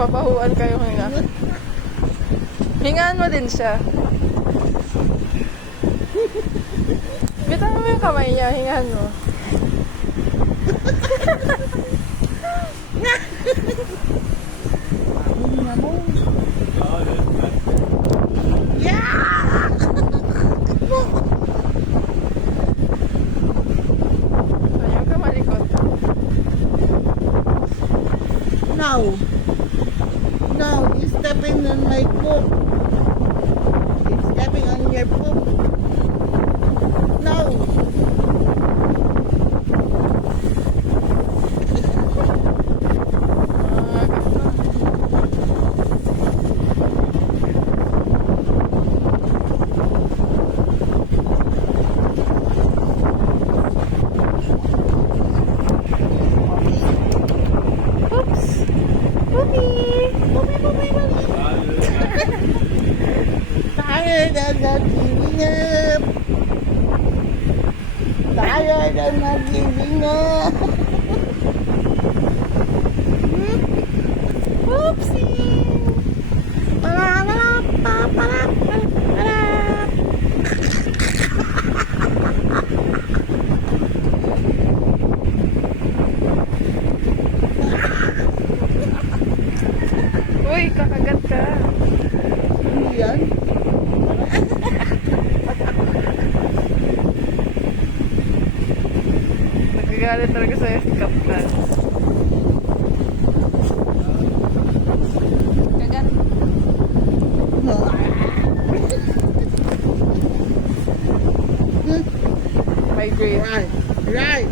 Papahuan kayo hinga. Hingaan mo din siya. Bitawan mo yung kamay niya, hingaan mo. Ayaw ka malikot. Now, you're stepping on my poop. You're stepping on your poop. No. Oops! Poopy! Tired of not giving up. Tired of not giving up. Oopsie! Uy, kakagat ka. Ano yan? Nagagalit talaga sa'yo si Kaptan. Kagat. Migrate. Right.